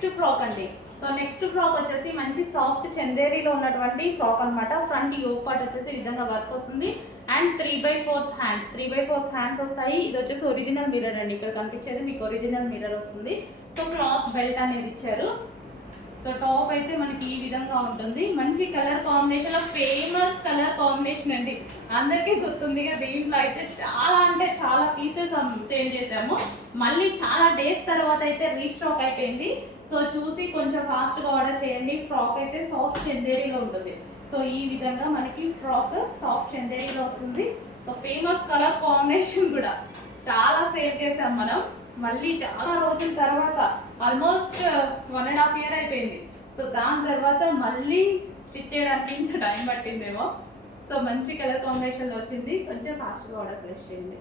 Next frock అండి. So next frock వచ్చేసి మంచి సాఫ్ట్ చందేరీలో ఉన్నటువంటి ఫ్రాక్ అనమాట. ఫ్రంట్ యోక్ పార్ట్ వచ్చేసి ఈ విధంగా వర్క్ వస్తుంది అండ్ 3/4 హ్యాండ్స్, 3/4 హ్యాండ్స్ వస్తాయి. ఇది వచ్చేసి ఒరిజినల్ మిర్రర్ అండి, ఇక్కడ కనిపించేది మీకు ఒరిజినల్ మిర్రర్ వస్తుంది. సో క్లాత్ బెల్ట్ అనేది ఇచ్చారు. సో టాప్ అయితే మనకి ఈ విధంగా ఉంటుంది. మంచి colour combination, famous colour combination అండి, అందరికీ గుర్తుంది కదా. దీంట్లో అయితే చాలా అంటే చాలా పీసెస్ సేల్ చేసాము. మళ్ళీ చాలా డేస్ తర్వాత అయితే రీస్టాక్ అయిపోయింది. సో చూసి కొంచెం ఫాస్ట్గా ఆర్డర్ చేయండి. ఫ్రాక్ అయితే సాఫ్ట్ చందేరీలో ఉంటుంది. సో ఈ విధంగా మనకి ఫ్రాక్ సాఫ్ట్ చందేరీలో వస్తుంది. సో ఫేమస్ కలర్ కాంబినేషన్ కూడా చాలా సేల్ చేసాం మనం. మళ్ళీ చాలా రోజుల తర్వాత, ఆల్మోస్ట్ 1.5 year అయిపోయింది. సో దాని తర్వాత మళ్ళీ స్టిచ్ చేయడానికి ఇంత టైం పట్టిందేమో. సో మంచి కలర్ కాంబినేషన్లో వచ్చింది, కొంచెం ఫాస్ట్గా ఆర్డర్ ప్లేస్ చేయండి.